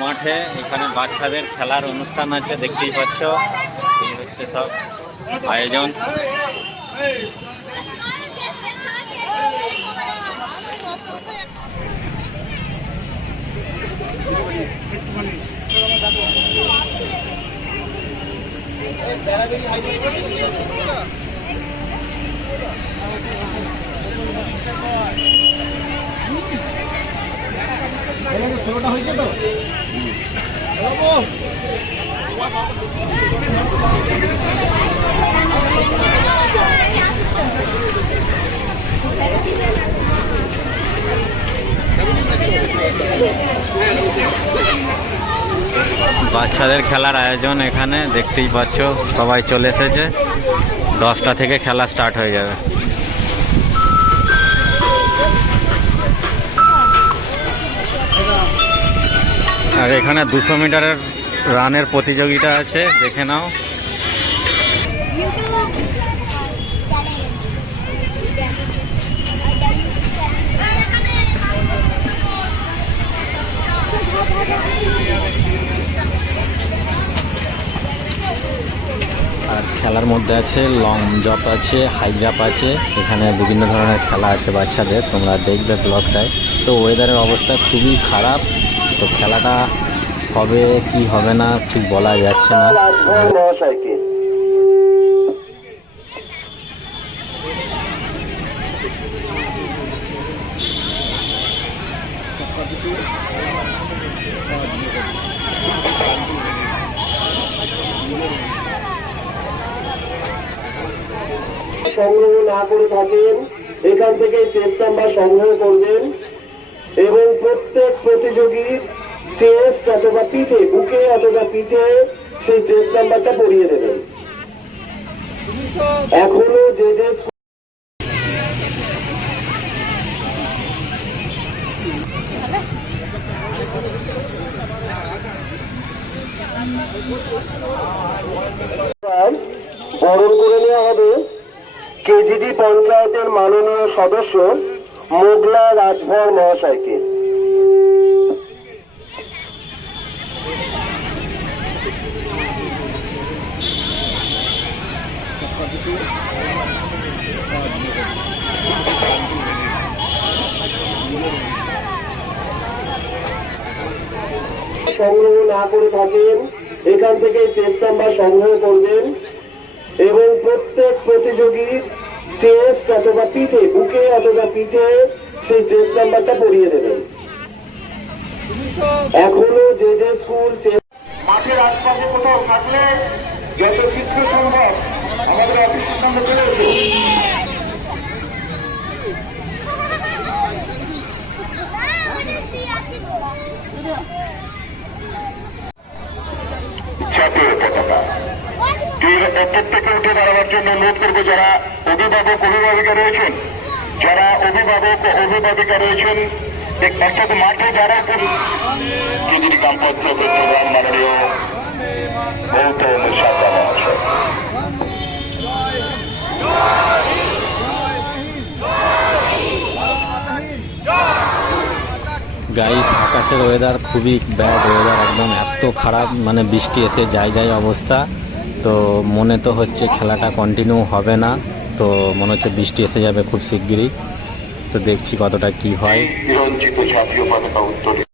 মাঠে এখানে বাচ্চাদের খেলার অনুষ্ঠান আছে দেখতেই পাচ্ছ। হচ্ছে সব আয়োজন। বাচ্চাদের খেলার আয়োজন এখানে, দেখতেই পাচ্ছ, সবাই চলে এসেছে। দশটা থেকে খেলা স্টার্ট হয়ে যাবে। আর এখানে দুশো মিটারের রানের প্রতিযোগিতা আছে, দেখে নাও। আর খেলার মধ্যে আছে লং জাম্প আছে হাই জাম্প আছে। এখানে বিভিন্ন ধরনের খেলা আছে বাচ্চাদের, তোমরা দেখবে ব্লগটায় তো ওয়েদারের অবস্থা খুবই খারাপ। তো খেলাটা হবে, কি হবে না, ঠিক বলা যাচ্ছে না। সংগ্রহ না করে থাকেন, এখান থেকে টেস্ট নাম্বার সংগ্রহ করবেন। এবং প্রত্যেক প্রতিযোগী টেস্ট অথবা পিঠে, বুকে অথবা পিঠে সেই টেস্ট নাম্বারটা পড়িয়ে দেবেন এখনও যে যে বরণ করে নেওয়া হবে কেজিডি পঞ্চায়েতের মাননীয় সদস্য মোগলা রাজভর মহাশয়কে। সংগ্রহ না করে থাকেন, এখান থেকে টেস্ট সংগ্রহ করবেন এবং প্রত্যেক প্রতিযোগী টেস্ট অথবা পিঠে, বুকে অথবা পিঠে, সেই টেস্ট নাম্বারটা পড়িয়ে দেবেন এখনও যে যে স্কুল মাঠের আশপাশে কোথাও থাকলে যত শীঘ্র সম্ভব আমাদের অফিসের সামনে চলে এসো জাতীয় পতাকা থেকে উঠে দাঁড়াবার জন্য অনুরোধ করব যারা অভিভাবক, অভিভাবিকা রয়েছেন, যারা অভিভাবক অভিভাবিকা রয়েছেন অর্থাৎ মাঠে যারা কেন্দ্রীয় গ্রাম পঞ্চায়েত প্রধান মাননীয় গৌতম সাদা গাইস আকাশের ওয়েদার খুবই ব্যাড ওয়েদার একদম এত খারাপ মানে বৃষ্টি এসে যায় যায় অবস্থা। তো মনে তো হচ্ছে খেলাটা কন্টিনিউ হবে না। তো মনে হচ্ছে বৃষ্টি এসে যাবে খুব শিগগিরই। তো দেখছি কতটা কি হয়।